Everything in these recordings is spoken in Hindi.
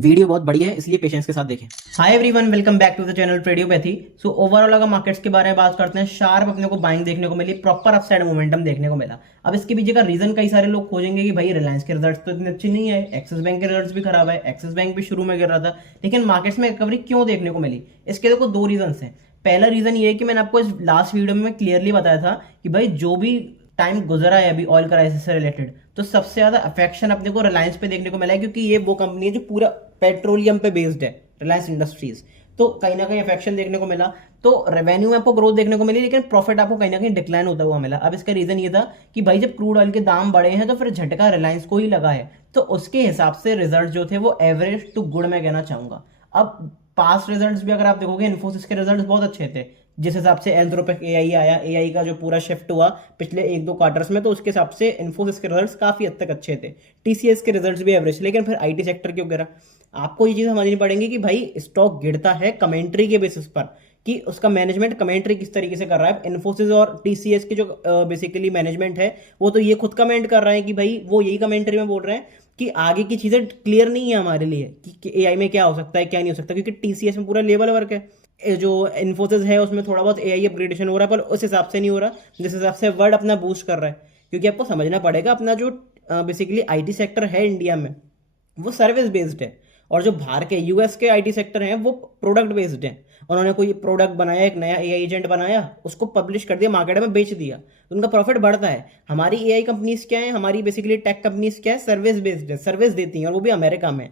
वीडियो बहुत बढ़िया है इसलिए पेशेंस के साथ देखें। Hi everyone, welcome back to the channel Tradiopathy. So overall अगर मार्केट्स के बारे में बात करते हैं, शार्प अपने को बाइंग देखने को मिली, प्रॉपर अपसाइड मोमेंटम देखने को मिला। अब इसके पीछे का रीजन कई सारे लोग खोजेंगे कि भाई रिलायंस के रिजल्ट्स तो इतने अच्छे नहीं है, एक्सिस बैंक के रिजल्ट्स भी खराब है, एक्सिस बैंक भी शुरू में गिर रहा था, लेकिन मार्केट्स में रिकवरी क्यों देखने को मिली? इसके देखो दो रीजन है। पहला रीजन ये है कि मैंने आपको इस लास्ट वीडियो में क्लियरली बताया था कि भाई जो भी टाइम गुजरा है अभी ऑयल क्राइसिस से रिलेटेड, तो सबसे ज्यादा अफेक्शन अपने को रिलायंस पे देखने को मिला है, क्योंकि ये वो कंपनी है जो पूरा पेट्रोलियम पे बेस्ड है, रिलायंस इंडस्ट्रीज। तो कहीं ना कहीं अफेक्शन देखने को मिला। तो रेवेन्यू में आपको ग्रोथ देखने को मिली, लेकिन प्रॉफिट आपको कहीं ना कहीं डिक्लाइन होता हुआ मिला। अब इसका रीजन ये था कि भाई जब क्रूड ऑयल के दाम बढ़े हैं तो फिर झटका रिलायंस को ही लगा है, तो उसके हिसाब से रिजल्ट जो थे वो एवरेज टू गुड मैं कहना चाहूंगा। अब पास्ट रिजल्ट्स भी अगर आप देखोगे, इन्फोसिस के रिजल्ट्स बहुत अच्छे थे। जिस हिसाब से एंथ्रोपिक एआई आया, एआई का जो पूरा शिफ्ट हुआ पिछले एक दो क्वार्टर्स में, तो उसके हिसाब से इन्फोसिस के रिजल्ट्स काफी हद तक अच्छे थे। टीसीएस के रिजल्ट्स भी एवरेज, लेकिन फिर आईटी सेक्टर क्यों गिरा? आपको ये चीज समझनी पड़ेगी कि भाई स्टॉक गिरता है कमेंट्री के बेसिस पर, कि उसका मैनेजमेंट कमेंट्री किस तरीके से कर रहा है। इन्फोसिस और टीसीएस की जो बेसिकली मैनेजमेंट है, वो तो ये खुद कमेंट कर रहे हैं कि भाई वो यही कमेंट्री में बोल रहे हैं कि आगे की चीजें क्लियर नहीं है हमारे लिए कि एआई में क्या हो सकता है क्या नहीं हो सकता, क्योंकि टीसीएस में पूरा लेवल वर्क है। जो इन्फोसिस है उसमें थोड़ा बहुत एआई अपग्रेडेशन हो रहा है, पर उस हिसाब से नहीं हो रहा जिस हिसाब से वर्ड अपना बूस्ट कर रहा है। क्योंकि आपको समझना पड़ेगा, अपना जो बेसिकली आईटी सेक्टर है इंडिया में, वो सर्विस बेस्ड है, और जो बाहर के यूएस के आईटी सेक्टर हैं वो प्रोडक्ट बेस्ड हैं। उन्होंने कोई प्रोडक्ट बनाया, एक नया एआई एजेंट बनाया, उसको पब्लिश कर दिया, मार्केट में बेच दिया, तो उनका प्रॉफिट बढ़ता है। हमारी एआई कंपनीज क्या है, हमारी बेसिकली टेक कंपनीज क्या है, सर्विस बेस्ड है, सर्विस देती हैं, और वो भी अमेरिका में।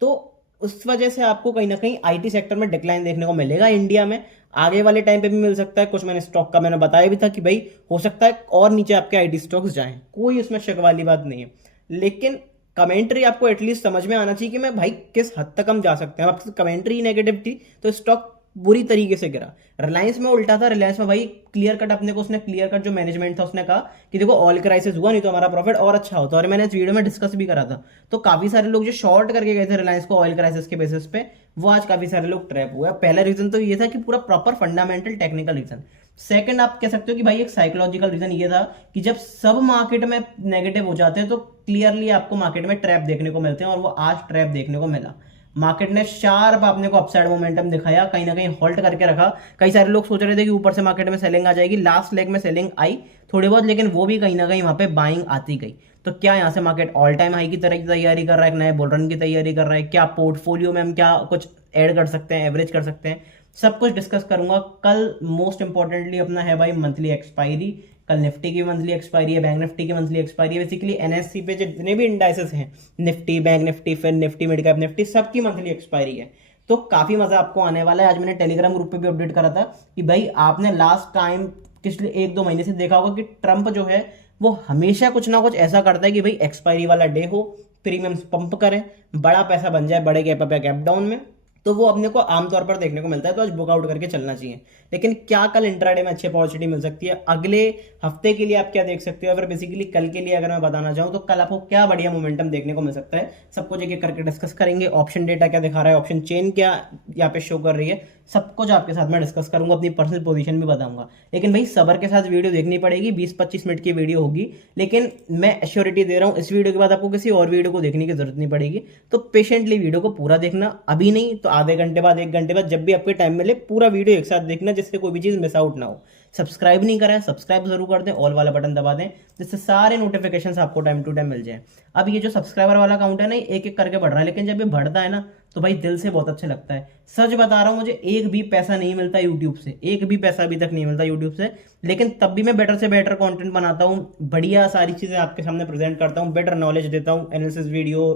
तो उस वजह से आपको कहीं ना कहीं आईटी सेक्टर में डिक्लाइन देखने को मिलेगा इंडिया में। आगे वाले टाइम पे भी मिल सकता है। कुछ मैंने स्टॉक का मैंने बताया भी था कि भाई हो सकता है और नीचे आपके आईटी स्टॉक्स जाएं, कोई उसमें शक वाली बात नहीं है। लेकिन कमेंट्री आपको एटलीस्ट समझ में आना चाहिए कि मैं भाई किस हद तक हम जा सकते हैं। अब कमेंट्री नेगेटिव थी तो स्टॉक बुरी तरीके से गिरा। रिलायंस में उल्टा था, रिलायंस में भाई क्लियर कट अपने को उसने क्लियर कट जो मैनेजमेंट था उसने कहा कि देखो ऑयल क्राइसिस हुआ, नहीं तो हमारा प्रॉफिट और अच्छा होता, और मैंने इस वीडियो में डिस्कस भी करा था। तो काफी सारे लोग जो शॉर्ट करके गए थे रिलायंस को ऑयल क्राइसिस के बेसिस पे, वो आज काफी सारे लोग ट्रैप हुए। पहला रीजन तो ये था कि पूरा proper fundamental technical reason. Second आप कह सकते हो कि भाई एक साइकोलॉजिकल रीजन ये था कि जब सब मार्केट में नेगेटिव हो जाते हैं तो क्लियरली आपको मार्केट में ट्रैप देखने को मिलते हैं, और वो आज ट्रैप देखने को मिला। मार्केट ने शार्प अपने को अपसाइड मोमेंटम दिखाया, कहीं ना कहीं होल्ड करके रखा। कई सारे लोग सोच रहे थे कि ऊपर से मार्केट में सेलिंग आ जाएगी, लास्ट लेग में सेलिंग आई थोड़ी बहुत, लेकिन वो भी कहीं ना कहीं वहां पे बाइंग आती गई। तो क्या यहाँ से मार्केट ऑल टाइम हाई की तरह की तैयारी कर रहा है, एक नए बुल रन की तैयारी कर रहा है? क्या पोर्टफोलियो में हम क्या कुछ ऐड कर सकते हैं, एवरेज कर सकते हैं? सब कुछ डिस्कस करूंगा कल। मोस्ट इंपॉर्टेंटली अपना है भाई मंथली एक्सपायरी। कल निफ्टी की मंथली एक्सपायरी है, बैंक निफ्टी की मंथली एक्सपायरी है। बेसिकली एनएससी पे जितने भी इंडाइसेस हैं, निफ्टी, बैंक निफ्टी, फिर निफ्टी, मिड कैप निफ्टी, सबकी मंथली एक्सपायरी है। तो काफी मजा आपको आने वाला है। आज मैंने टेलीग्राम ग्रुप पे भी अपडेट करा था कि भाई आपने लास्ट टाइम पिछले एक दो महीने से देखा होगा कि ट्रंप जो है वो हमेशा कुछ ना कुछ ऐसा करता है कि भाई एक्सपायरी वाला डे हो, प्रीमियम्स पंप करें, बड़ा पैसा बन जाए बड़े गैप अप या गैप डाउन में, तो वो अपने को आमतौर पर देखने को मिलता है। तो आज बुक आउट करके चलना चाहिए। लेकिन क्या कल इंट्राडे में अच्छी अपॉर्चुनिटी मिल सकती है? अगले हफ्ते के लिए आप क्या देख सकते हो? अगर बेसिकली कल के लिए अगर मैं बताना चाहूँ तो कल आपको क्या बढ़िया मोमेंटम देखने को मिल सकता है, सब कुछ एक एक करके डिस्कस करेंगे। ऑप्शन डेटा क्या दिखा रहा है, ऑप्शन चेन क्या यहाँ पे शो कर रही है, सब कुछ आपके साथ में डिस्कस करूंगा, अपनी पर्सनल पोजीशन भी बताऊंगा। लेकिन भाई सबर के साथ वीडियो देखनी पड़ेगी, 20-25 मिनट की वीडियो होगी, लेकिन मैं एश्योरिटी दे रहा हूं इस वीडियो के बाद आपको किसी और वीडियो को देखने की जरूरत नहीं पड़ेगी। तो पेशेंटली वीडियो को पूरा देखना, अभी नहीं तो आधे घंटे बाद, एक घंटे बाद, जब भी आपको टाइम मिले पूरा वीडियो एक साथ देखना, जिससे कोई भी चीज मिस आउट ना हो। सब्सक्राइब नहीं करा है, सब्सक्राइब जरूर कर दें, ऑल वाला बटन दबा दें, जिससे सारे नोटिफिकेशंस आपको टाइम टू टाइम मिल जाए। अब ये जो सब्सक्राइबर वाला अकाउंट है ना, एक एक करके बढ़ रहा है, लेकिन जब ये बढ़ता है ना तो भाई दिल से बहुत अच्छा लगता है। सच बता रहा हूं, मुझे एक भी पैसा नहीं मिलता यूट्यूब से, एक भी पैसा अभी तक नहीं मिलता यूट्यूब से, लेकिन तब भी मैं बेटर से बेटर कंटेंट बनाता हूं, बढ़िया सारी चीजें आपके सामने प्रेजेंट करता हूं, बेटर नॉलेज देता हूं, analysis video,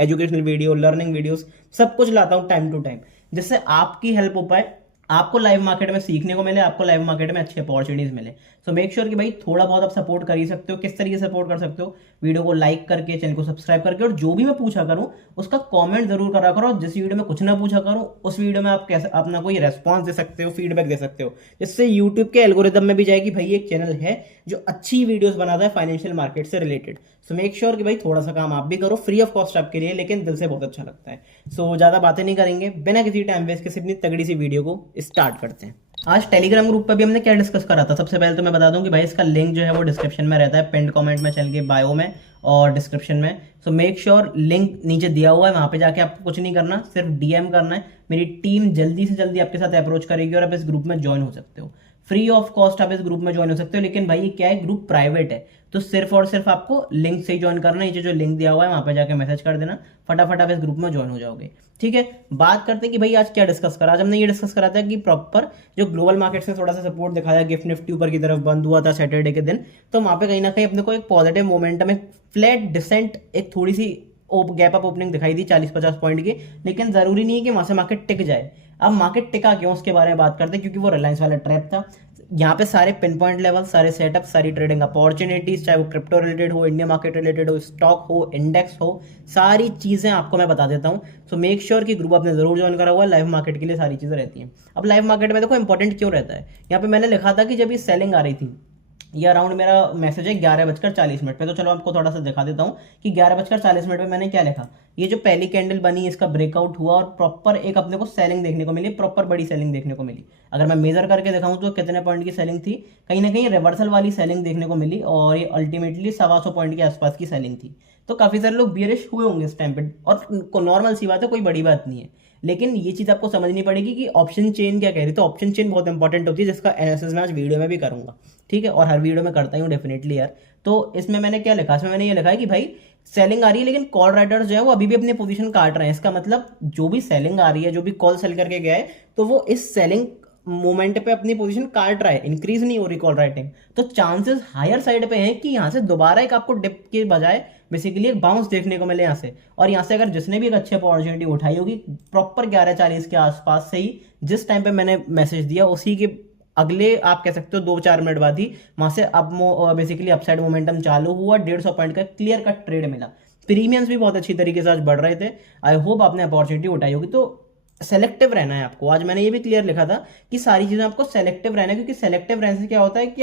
educational video, learning videos, सब कुछ लाता हूं टाइम टू टाइम, जिससे आपकी हेल्प हो पाए, आपको लाइव मार्केट में सीखने को मिले, आपको लाइव मार्केट में अच्छी अपॉर्चुनिटीज मिले। सो मेक श्योर कि भाई थोड़ा बहुत आप सपोर्ट कर ही सकते हो। किस तरीके से सपोर्ट कर सकते हो? वीडियो को लाइक करके, चैनल को सब्सक्राइब करके, और जो भी मैं पूछा करूं उसका कमेंट जरूर करा करो। जिस वीडियो में कुछ ना पूछा करूं उस वीडियो में आप कैसे अपना कोई रेस्पॉन्स दे सकते हो, फीडबैक दे सकते हो, जिससे यूट्यूब के एल्गोरिदम में भी जाएगी भाई एक चैनल है जो अच्छी वीडियोस बनाता है फाइनेंशियल मार्केट से रिलेटेड। सो मेक श्योर कि भाई थोड़ा सा काम आप भी करो, फ्री ऑफ कॉस्ट आपके लिए, लेकिन दिल से बहुत अच्छा लगता है। सो ज्यादा बातें नहीं करेंगे, बिना किसी टाइम वेस्ट के, सिर्फ इतनी तगड़ी सी वीडियो को स्टार्ट करते हैं। आज टेलीग्राम ग्रुप पे भी हमने क्या डिस्कस करा था। सबसे पहले तो मैं बता दूं कि भाई इसका लिंक जो है वो डिस्क्रिप्शन में रहता है, पिन कमेंट में, चैनल के बायो में और डिस्क्रिप्शन में। सो मेक श्योर लिंक नीचे दिया हुआ है, वहां पे जाके आपको कुछ नहीं करना, सिर्फ डीएम करना है। मेरी टीम जल्दी से जल्दी आपके साथ अप्रोच करेगी और आप इस ग्रुप में ज्वाइन हो सकते हो। फ्री ऑफ कॉस्ट आप इस ग्रुप में ज्वाइन हो सकते हो। लेकिन भाई ये क्या है, ग्रुप प्राइवेट है, तो सिर्फ और सिर्फ आपको लिंक से ही ज्वाइन करना है। नीचे जो लिंक दिया हुआ है वहां पे जाके मैसेज कर देना, फटाफट आप इस ग्रुप में ज्वाइन हो जाओगे। ठीक है, बात करते हैं कि भाई आज क्या डिस्कस करा। आज हमने ये डिस्कस करा था कि प्रॉपर जो ग्लोबल मार्केट्स में थोड़ा सा सपोर्ट दिखाया, गिफ्ट निफ्टी ऊपर की तरफ बंद हुआ था सैटरडे के दिन, तो वहां पे कहीं ना कहीं अपने को एक पॉजिटिव मोमेंटम, एक फ्लैट डिसेंट, एक थोड़ी सी गैप अप ओपनिंग दिखाई दी 40-50 पॉइंट की। लेकिन जरूरी नहीं है कि वहां से मार्केट टिक जाए। अब मार्केट टिका क्यों, उसके बारे में बात करते हैं, क्योंकि वो रिलायंस वाला ट्रैप था। यहाँ पे सारे पिन पॉइंट लेवल, सारे सेटअप, सारी ट्रेडिंग अपॉर्चुनिटीज, चाहे वो क्रिप्टो रिलेटेड हो, इंडिया मार्केट रिलेटेड हो, स्टॉक हो, इंडेक्स हो, सारी चीजें आपको मैं बता देता हूँ। सो मेक श्योर कि ग्रुप आपने जरूर ज्वाइन करा हुआ है। लाइव मार्केट के लिए सारी चीजें रहती हैं। अब लाइव मार्केट में देखो इंपॉर्टेंट क्यों रहता है, यहाँ पे मैंने लिखा था कि जब ये सेलिंग आ रही थी, ये अराउंड मेरा मैसेज है 11:40 पे, तो चलो आपको थोड़ा सा दिखा देता हूँ कि 11:40 पे मैंने क्या लिखा। ये जो पहली कैंडल बनी, इसका ब्रेकआउट हुआ और प्रॉपर एक अपने को सेलिंग देखने को मिली, प्रॉपर बड़ी सेलिंग देखने को मिली। अगर मैं मेजर करके दिखाऊं तो कितने पॉइंट की सेलिंग थी, कहीं ना कहीं रिवर्सल वाली सेलिंग देखने को मिली और ये अल्टीमेटली 125 पॉइंट के आसपास की सेलिंग थी। तो काफी सारे लोग बियरिश हुए होंगे इस टाइम पे, और नॉर्मल सी बात है, कोई बड़ी बात नहीं है। लेकिन ये चीज आपको समझनी पड़ेगी कि ऑप्शन चेन क्या कह रही है। तो ऑप्शन चेन बहुत इंपॉर्टेंट होती है, जिसका एनालिसिस मैं आज वीडियो में भी करूंगा। ठीक है, और हर वीडियो में करता हूँ डेफिनेटली यार। तो इसमें मैंने क्या लिखा, इसमें मैंने ये लिखा है कि भाई सेलिंग आ रही है, लेकिन कॉल राइडर्स जो है वो अभी भी अपनी पोजीशन काट रहे हैं। इसका मतलब जो भी सेलिंग आ रही है, जो भी कॉल सेल करके गया है, तो वो इस सेलिंग मोमेंट पे अपनी पोजीशन काट रहा है, इंक्रीज नहीं हो रही कॉल राइटिंग। तो चांसेस हायर साइड पे हैं कि यहाँ से दोबारा एक आपको डिप के बजाय बेसिकली एक बाउंस देखने को मिले यहाँ से। और यहाँ से अगर जिसने भी एक अच्छी अपॉर्चुनिटी उठाई होगी, प्रॉपर 11:40 के आसपास से ही जिस टाइम पे मैंने मैसेज दिया, उसी के अगले आप कह सकते हो 2-4 मिनट बाद ही वहां से अब बेसिकली अपसाइड मोमेंटम चालू हुआ, 150 पॉइंट का क्लियर कट ट्रेड मिला। प्रीमियम्स भी बहुत अच्छी तरीके से आज बढ़ रहे थे। आई होप आपने अपॉर्चुनिटी उठाई होगी। तो सेलेक्टिव रहना है आपको। आज मैंने ये भी क्लियर लिखा था कि सारी चीजें आपको सेलेक्टिव रहना है, क्योंकि सेलेक्टिव रहने से क्या होता है कि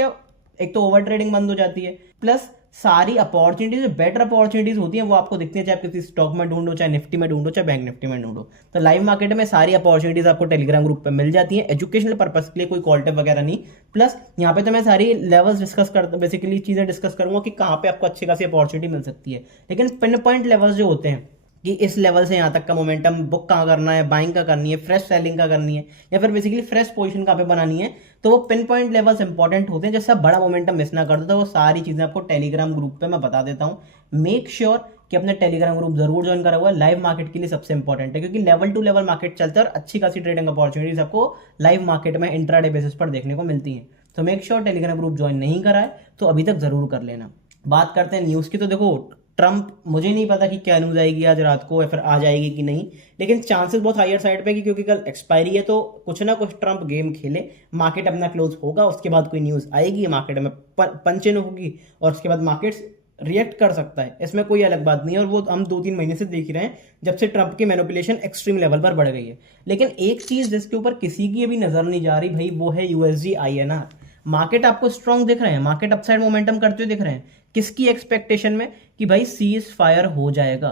एक तो ओवर ट्रेडिंग बंद हो जाती है, प्लस सारी अपॉर्चुनिटीज, बेटर अपॉर्चुनिटीज होती हैं वो आपको दिखती है, चाहे आप किसी स्टॉक में ढूंढो, चाहे निफ्टी में ढूंढो, चाहे बैंक निफ्टी में ढूंढो। तो लाइव मार्केट में सारी अपॉर्चुनिटीज आपको टेलीग्राम ग्रुप पे मिल जाती है, एजुकेशनल पर्पज के लिए, कोई कॉल टिप वगैरह नहीं। प्लस यहाँ पे तो मैं सारी लेवल्स डिस्कस करता, बेसिकली चीजें डिस्कस करूंगा कि कहाँ पे आपको अच्छी खासी अपॉर्चुनिटी मिल सकती है। लेकिन पिन पॉइंट लेवल्स जो होते हैं कि इस लेवल से यहाँ तक का मोमेंटम बुक कहाँ करना है, बाइंग का करनी है, फ्रेश सेलिंग का करनी है, या फिर बेसिकली फ्रेश पोजीशन कहाँ पे बनानी है, तो वो पिन पॉइंट लेवल्स इंपॉर्टेंट होते हैं। जैसे आप बड़ा मोमेंटम मिस ना कर दो, तो वो सारी चीजें आपको टेलीग्राम ग्रुप पे मैं बता देता हूँ। मेक श्योर कि अपने टेलीग्राम ग्रुप जरूर ज्वाइन करा हुआ है। लाइव मार्केट के लिए सबसे इंपॉर्टेंट है, क्योंकि लेवल टू लेवल मार्केट चलता है और अच्छी खासी ट्रेडिंग अपॉर्चुनिटीज आपको लाइव मार्केट में इंट्राडे बेसिस पर देखने को मिलती है। तो make sure Telegram group join नहीं करा है तो अभी तक जरूर कर लेना। बात करते हैं न्यूज़ की। तो देखो ट्रम्प, मुझे नहीं पता कि क्या न्यूज़ आएगी आज रात को या फिर आ जाएगी कि नहीं, लेकिन चांसेस बहुत हायर साइड पे कि क्योंकि कल एक्सपायरी है, तो कुछ ना कुछ ट्रम्प गेम खेले, मार्केट अपना क्लोज होगा, उसके बाद कोई न्यूज़ आएगी, मार्केट में पंच इन होगी और उसके बाद मार्केट्स रिएक्ट कर सकता है। इसमें कोई अलग बात नहीं है, और वो हम 2-3 महीने से देख रहे हैं जब से ट्रम्प की मैनिपुलेशन एक्सट्रीम लेवल पर बढ़ गई है। लेकिन एक चीज जिसके ऊपर किसी की अभी नजर नहीं जा रही भाई, वो है यूएसडी INR। मार्केट आपको स्ट्रांग दिख रहे हैं, मार्केट अपसाइड मोमेंटम करते हुए दिख रहे हैं। किसकी एक्सपेक्टेशन में कि भाई सीज फायर हो जाएगा।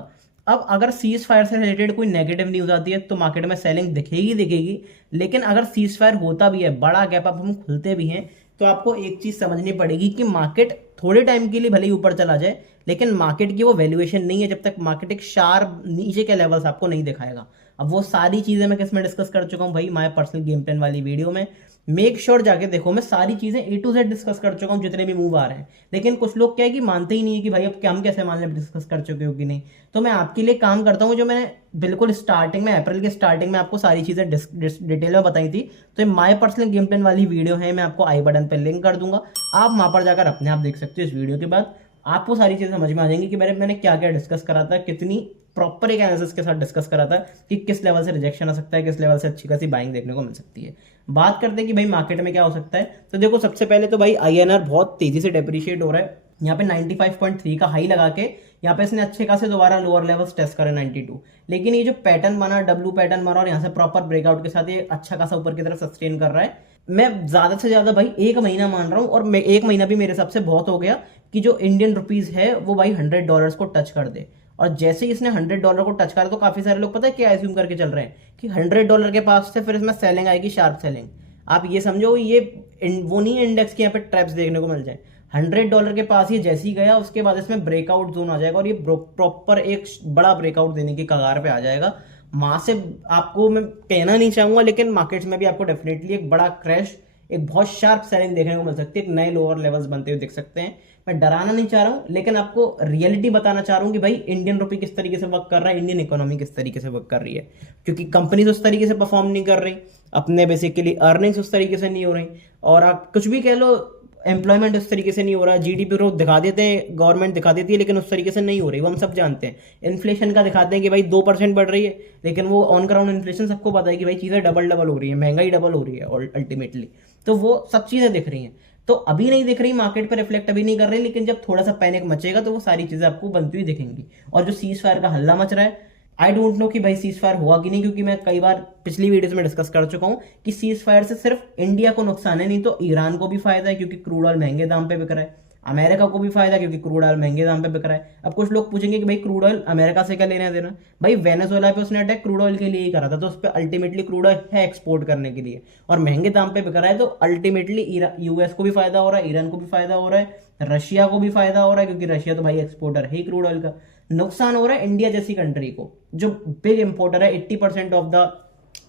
अब अगर सीज फायर से रिलेटेड कोई नेगेटिव न्यूज आती है तो मार्केट में सेलिंग दिखेगी। लेकिन अगर सीज फायर होता भी है, बड़ा गैप अप हम खुलते भी हैं, तो आपको एक चीज समझनी पड़ेगी कि मार्केट थोड़े टाइम के लिए भले ही ऊपर चला जाए, लेकिन मार्केट की वो वैल्यूएशन नहीं है जब तक मार्केट एक शार्प नीचे के लेवल्स आपको नहीं दिखाएगा। अब वो सारी चीजें मैं किस में डिस्कस कर चुका हूँ भाई, माय पर्सनल गेम प्लान वाली वीडियो में। मेक श्योर जाके देखो, मैं सारी चीजें A to Z डिस्कस कर चुका हूँ, जितने भी मूव आ रहे हैं। लेकिन कुछ लोग क्या है कि मानते ही नहीं है कि भाई अब क्या, हम कैसे मान लें डिस्कस कर चुके हो कि नहीं। तो मैं आपके लिए काम करता हूँ, जो मैंने बिल्कुल स्टार्टिंग में, अप्रैल के स्टार्टिंग में आपको सारी चीजें डिटेल में बताई थी। तो माय पर्सनल गेम प्लान वाली वीडियो है, मैं आपको आई बटन पर लिंक कर दूंगा, आप वहां पर जाकर अपने आप देख सकते हो। इस वीडियो के बाद आपको सारी चीजें समझ में आ जाएंगी कि मैंने क्या क्या डिस्कस करा था, कितनी प्रॉपर एक एनालिसिस के साथ डिस्कस करा था कि किस लेवल से रिजेक्शन आ सकता है, किस लेवल से अच्छी खासी बाइंग देखने को मिल सकती है। बात करते हैं कि भाई मार्केट में क्या हो सकता है। तो देखो सबसे पहले तो भाई INR बहुत तेजी से डेप्रिशिएट हो रहा है। यहाँ पे 95.3 का हाई लगा के यहाँ पे इसने अच्छे खासे दोबारा लोअर लेवल्स टेस्ट करे 92। लेकिन ये जो पैटर्न बना, W पैटर्न बना और यहाँ से प्रॉपर ब्रेकआउट के साथ ये अच्छा खासा ऊपर की तरफ सस्टेन कर रहा है। मैं ज्यादा से ज्यादा भाई 1 महीना मान रहा हूँ, और मैं 1 महीना भी मेरे हिसाब से बहुत हो गया कि जो इंडियन रुपीज है वो भाई $100 को टच कर दे। और जैसे ही इसने $100 को टच करा तो काफी सारे लोग पता है क्या एज्यूम करके चल रहे हैं कि $100 के पास से फिर इसमें सेलिंग आएगी, शार्प सेलिंग। आप ये समझो ये वो नहीं है इंडेक्स के यहाँ पे ट्रैप्स देखने को मिल जाए। $100 के पास ये जैसे ही गया उसके बाद इसमें ब्रेकआउट जोन आ जाएगा और ये प्रॉपर एक बड़ा ब्रेकआउट देने की कगार पे आ जाएगा। वहां से आपको मैं कहना नहीं चाहूंगा, लेकिन मार्केट्स में भी आपको डेफिनेटली एक बड़ा क्रैश, एक बहुत शार्प सेलिंग देखने को मिल सकती है, एक नए लोअर लेवल्स बनते हुए दिख सकते हैं। मैं डराना नहीं चाह रहा हूं, लेकिन आपको रियलिटी बताना चाह रहा हूं कि भाई इंडियन रुपी किस तरीके से वर्क कर रहा है, इंडियन इकोनॉमी किस तरीके से वर्क कर रही है। क्योंकि कंपनीज उस तरीके से परफॉर्म नहीं कर रही, अपने बेसिकली अर्निंग्स उस तरीके से नहीं हो रही, और आप कुछ भी कह लो, एम्प्लॉयमेंट उस तरीके से नहीं हो रहा। जीडीपी ग्रोथ दिखा देते हैं, गवर्नमेंट दिखा देती है, लेकिन उस तरीके से नहीं हो रही, वो हम सब जानते हैं। इन्फ्लेशन का दिखाते हैं कि भाई 2% बढ़ रही है, लेकिन वो ऑन ग्राउंड इन्फ्लेशन सबको पता है कि भाई चीज़ें डबल हो रही है, महंगाई डबल हो रही है अल्टीमेटली। तो वो सब चीज़ें दिख रही हैं, तो अभी नहीं दिख रही, मार्केट पर रिफ्लेक्ट अभी नहीं कर रही, लेकिन जब थोड़ा सा पैनिक मचेगा तो वो सारी चीज़ें आपको बनती हुई दिखेंगी। और जो सीज फायर का हल्ला मच रहा है, आई डोंट नो कि भाई सीज फायर हुआ कि नहीं, क्योंकि मैं कई बार पिछली वीडियोस में डिस्कस कर चुका हूं कि सीज फायर से सिर्फ इंडिया को नुकसान है, नहीं तो ईरान को भी फायदा है क्योंकि क्रूड ऑयल महंगे दाम पे बिक रहा है, अमेरिका को भी फायदा क्योंकि क्रूड ऑयल महंगे दाम पे बिक रहा है। अब कुछ लोग पूछेंगे कि भाई क्रूड ऑयल अमेरिका से क्या लेना देना, भाई वेनेजुएला पे उसने अटैक क्रूड ऑयल के लिए ही करा था, तो उस पर अल्टीमेटली क्रूड ऑयल है एक्सपोर्ट करने के लिए, और महंगे दाम पे बिक रहा है, तो अल्टीमेटली यूएस को भी फायदा हो रहा है, ईरान को भी फायदा हो रहा है, रशिया को भी फायदा हो रहा है, क्योंकि रशिया तो भाई एक्सपोर्टर है ही क्रूड ऑयल का। नुकसान हो रहा है इंडिया जैसी कंट्री को, जो बिग इंपोर्टर है, 80% ऑफ द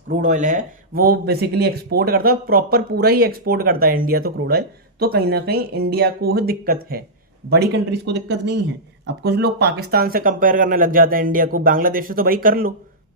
क्रूड ऑयल है वो बेसिकली एक्सपोर्ट करता है, प्रॉपर पूरा ही एक्सपोर्ट करता है इंडिया तो क्रूड ऑयल, तो कहीं ना कहीं इंडिया को दिक्कत है, बड़ी कंट्रीज को दिक्कत नहीं है। अब कुछ लोग पाकिस्तान से कंपेयर करने लग जाते हैं इंडिया को, बांग्लादेश से तो भाई कर लो,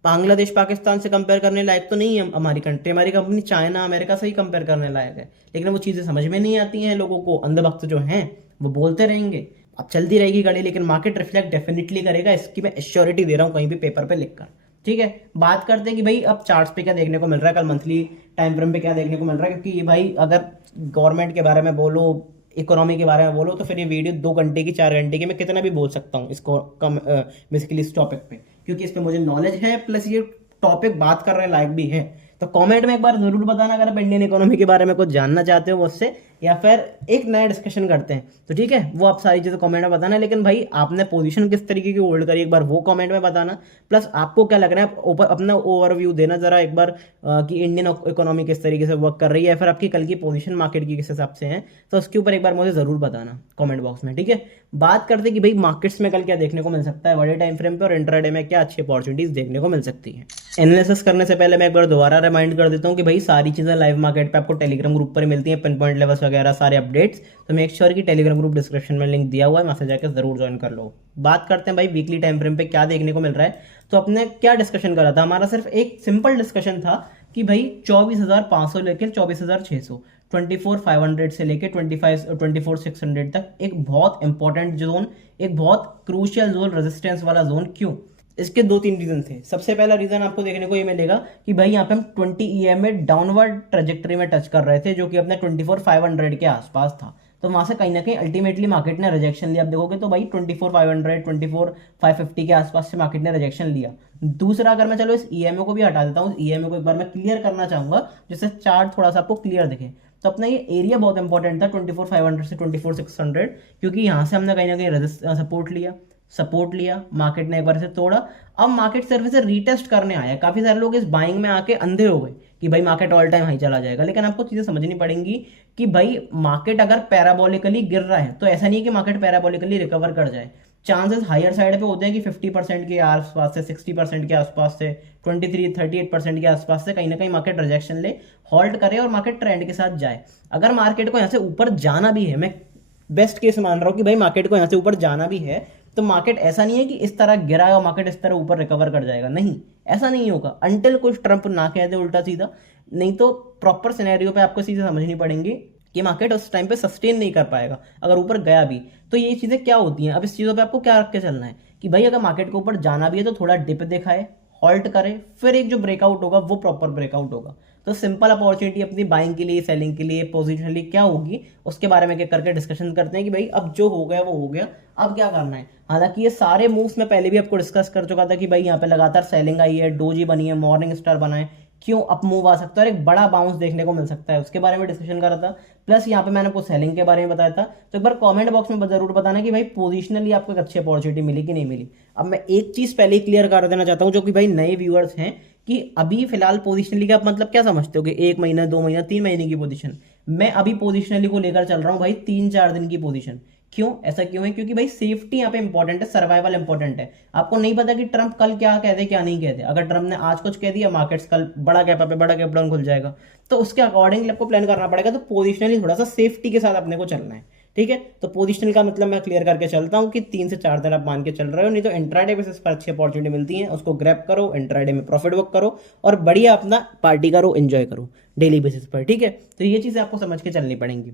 बांग्लादेश पाकिस्तान से कंपेयर करने लायक तो नहीं है हमारी कंट्री, हमारी कंपनी चाइना अमेरिका से ही कंपेयर करने लायक है, लेकिन वो चीज़ें समझ में नहीं आती हैं लोगों को, अंधभक्त जो हैं वो बोलते रहेंगे। अब चलती रहेगी गाड़ी, लेकिन मार्केट रिफ्लेक्ट डेफिनेटली करेगा, इसकी मैं एश्योरिटी दे रहा हूँ कहीं भी पेपर पे लिखकर। ठीक है, बात करते हैं कि भाई अब चार्ट्स पे क्या देखने को मिल रहा है, कल मंथली टाइम फ्रेम पे क्या देखने को मिल रहा है, क्योंकि ये भाई अगर गवर्नमेंट के बारे में बोलो, इकोनॉमी के बारे में बोलो, तो फिर ये वीडियो 2 घंटे की 4 घंटे की मैं कितना भी बोल सकता हूँ इसको कम बेसिकली इस टॉपिक पे, क्योंकि इस पे मुझे नॉलेज है, प्लस ये टॉपिक बात करने लायक भी है। तो कमेंट में एक बार जरूर बताना अगर आप इंडियन इकोनॉमी के बारे में कुछ जानना चाहते हो मुझसे, या फिर एक नया डिस्कशन करते हैं, तो ठीक है, वो आप सारी चीज़ें कमेंट में बताना। लेकिन भाई आपने पोजीशन किस तरीके की होल्ड करी एक बार वो कमेंट में बताना, प्लस आपको क्या लग रहा है, ऊपर अपना ओवरव्यू देना जरा एक बार कि इंडियन इकोनॉमी किस तरीके से वर्क कर रही है, या फिर आपकी कल की पोजीशन मार्केट की किस हिसाब से है, तो उसके ऊपर एक बार मुझे जरूर बताना कमेंट बॉक्स में। ठीक है, बात करते कि भाई मार्केट्स में कल क्या देखने को मिल सकता है बड़े टाइम फ्रेम पे, और इंट्राडे में क्या अच्छी अपॉर्चुनिटीज देखने को मिल सकती है। एनालिसिस करने से पहले मैं एक बार दोबारा रिमाइंड कर देता हूँ कि भाई सारी चीज़ें लाइव मार्केट पे आपको टेलीग्राम ग्रुप पर मिलती हैं, पिन पॉइंट लेवल्स वगैरह सारे अपडेट्स, तो मेक श्योर कि टेलीग्राम ग्रुप डिस्क्रिप्शन में लिंक दिया हुआ है, वहाँ से जाकर जरूर ज्वाइन कर लो। बात करते हैं भाई वीकली टाइम फ्रेम पे क्या देखने को मिल रहा है। तो अपने क्या डिस्कशन करा था, हमारा सिर्फ एक सिंपल डिस्कशन था कि भाई 24,500 लेकर 24,600, 24,500 से लेकर 24,600 तक एक बहुत इंपॉर्टेंट जोन, एक बहुत क्रूशियल जोन, रेजिस्टेंस वाला जोन। क्यों? इसके 2-3 रीजन थे। सबसे पहला रीजन आपको देखने को ये मिलेगा कि भाई यहाँ पे हम 20 EM में डाउनवर्ड ट्रेजेक्टरी में टच कर रहे थे, जो कि अपने 24,500 के आसपास था, तो वहां से कहीं ना कहीं अल्टीमेटली मार्केट ने रिजेक्शन लिया। आप देखोगे तो भाई 24,500 24,550 के आसपास से मार्केट ने रिजेक्शन लिया। दूसरा, अगर मैं चलो इस EMA को भी हटा देता हूँ, EMA को एक बार मैं क्लियर करना चाहूंगा जिससे चार्ट थोड़ा सा आपको क्लियर दिखे। तो अपना ये एरिया बहुत इंपॉर्टेंट था 24,500 से 24,600, क्योंकि यहाँ से हमने कहीं ना कहीं सपोर्ट लिया, मार्केट ने एक बार से तोड़ा। अब मार्केट सिर्फ से रीटेस्ट करने आया। काफी सारे लोग इस बाइंग में आके अंधे हो गए कि भाई मार्केट ऑल टाइम हाई चला जाएगा, लेकिन आपको चीजें समझनी पड़ेंगी कि भाई मार्केट अगर पैराबोलिकली गिर रहा है तो ऐसा नहीं है कि मार्केट पैराबोलिकली रिकवर कर जाए। चांसेस हायर साइड पे होते हैं कि 50% के आसपास से, 60% के आसपास से, 38% के आसपास से कहीं ना कहीं मार्केट रिजेक्शन ले, हॉल्ट करे और मार्केट ट्रेंड के साथ जाए। अगर मार्केट को यहाँ से ऊपर जाना भी है, मैं बेस्ट केस मान रहा हूँ कि भाई मार्केट को यहाँ से ऊपर जाना भी है, तो मार्केट ऐसा नहीं है कि इस तरह गिरा है और मार्केट इस तरह ऊपर रिकवर कर जाएगा, नहीं, ऐसा नहीं होगा अनटिल कुछ ट्रंप ना कह दे उल्टा सीधा। नहीं तो प्रॉपर सिनेरियो पे आपको चीजें समझनी पड़ेंगी कि मार्केट उस टाइम पे सस्टेन नहीं कर पाएगा अगर ऊपर गया भी। तो ये चीजें क्या होती हैं, अब इस चीजों पे आपको क्या रख के चलना है कि भाई अगर मार्केट को ऊपर जाना भी है तो थोड़ा डिप दिखाए, हॉल्ट करे, फिर एक जो ब्रेकआउट होगा वो प्रॉपर ब्रेकआउट होगा। तो सिंपल अपॉर्चुनिटी अपनी बाइंग के लिए, सेलिंग के लिए, पोजिशनली क्या होगी उसके बारे में करके डिस्कशन करते हैं कि भाई अब जो हो गया वो हो गया, अब क्या करना है। हालांकि ये सारे मूव्स मैं पहले भी आपको डिस्कस कर चुका था कि भाई यहाँ पे लगातार सेलिंग आई है, डोजी बनी है, मॉर्निंग स्टार बना है, क्यों अप मूव आ सकता है और एक बड़ा बाउंस देखने को मिल सकता है, उसके बारे में डिस्कशन करा था। प्लस यहाँ पे मैंने आपको सेलिंग के बारे में बताया था। तो एक बार कमेंट बॉक्स में जरूर बताना कि भाई पोजिशनली आपको एक अच्छी अपॉर्चुनिटी मिली कि नहीं मिली। अब मैं एक चीज पहले ही क्लियर कर देना चाहता हूँ जो कि भाई नए व्यूअर्स हैं कि अभी फिलहाल पोजिशनली का आप मतलब क्या समझते हो कि 1 महीना, 2 महीना, 3 महीने की पोजीशन। मैं अभी पोजिशनली को लेकर चल रहा हूँ भाई 3-4 दिन की पोजीशन। क्यों ऐसा क्यों है? क्योंकि भाई सेफ्टी यहाँ पे इंपॉर्टेंट है, सर्वाइवल इंपॉर्टेंट है। आपको नहीं पता कि ट्रंप कल क्या कहते क्या नहीं कहते। अगर ट्रंप ने आज कुछ कह दिया, मार्केट्स कल बड़ा गैप अप है, बड़ा गैप डाउन खुल जाएगा, तो उसके अकॉर्डिंगली आपको प्लान करना पड़ेगा। तो पोजिशनली थोड़ा सा सेफ्टी के साथ अपने को चलना है, ठीक है। तो पोजिशनल का मतलब मैं क्लियर करके चलता हूँ कि 3 से 4 दिन आप मान के चल रहे हो, नहीं तो इंट्राडे बेसिस पर अच्छी अपॉर्चुनिटी मिलती है, उसको ग्रैब करो, इंट्राडे में प्रॉफिट बुक करो और बढ़िया अपना पार्टी करो, एंजॉय करो डेली बेसिस पर, ठीक है। तो ये चीज़ें आपको समझ के चलनी पड़ेंगी।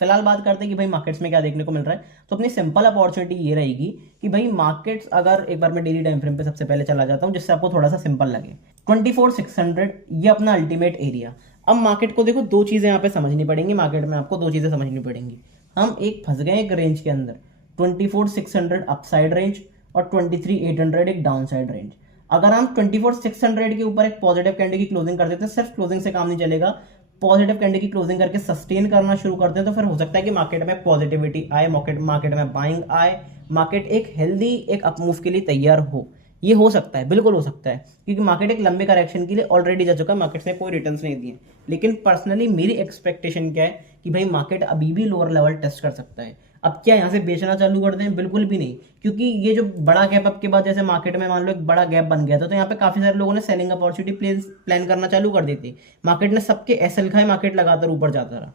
फिलहाल बात करते हैं कि भाई मार्केट्स में क्या देखने को मिल रहा है। तो अपनी सिंपल अपॉर्चुनिटी ये रहेगी कि भाई मार्केट्स, अगर एक बार मैं डेली टाइम फ्रेम पे सबसे पहले चला जाता हूँ जिससे आपको थोड़ा सा सिंपल लगे, 24,600 ये अपना अल्टीमेट एरिया। अब मार्केट को देखो, दो चीजें यहाँ पे समझनी पड़ेंगी, मार्केट में आपको दो चीजें समझनी पड़ेंगी। हम एक फंस गए एक रेंज के अंदर, 24,600 अपसाइड रेंज और 23,800 एक डाउन साइड रेंज। अगर हम 24,600 के ऊपर एक पॉजिटिव कैंडल की क्लोजिंग कर देते हैं, सिर्फ क्लोजिंग से काम नहीं चलेगा, पॉजिटिव कैंडल की क्लोजिंग करके सस्टेन करना शुरू करते हैं, तो फिर हो सकता है कि मार्केट में पॉजिटिविटी आए, मार्केट में बाइंग आए, मार्केट एक हेल्दी एक अपमूव के लिए तैयार हो। ये हो सकता है, बिल्कुल हो सकता है, क्योंकि मार्केट एक लंबे करेक्शन के लिए ऑलरेडी जा चुका है, मार्केट ने कोई रिटर्न्स नहीं दिए। लेकिन पर्सनली मेरी एक्सपेक्टेशन क्या है कि भाई मार्केट अभी भी लोअर लेवल टेस्ट कर सकता है। अब क्या यहाँ से बेचना चालू कर दें? बिल्कुल भी नहीं, क्योंकि ये जो बड़ा गैप अप के बाद जैसे मार्केट में मान लो एक बड़ा गैप बन गया था, तो यहाँ पे काफी सारे लोगों ने सेलिंग अपॉर्चुनिटी प्लान करना चालू कर दी थी। मार्केट ने सबके एसएल खाए, मार्केट लगातार ऊपर जाता रहा।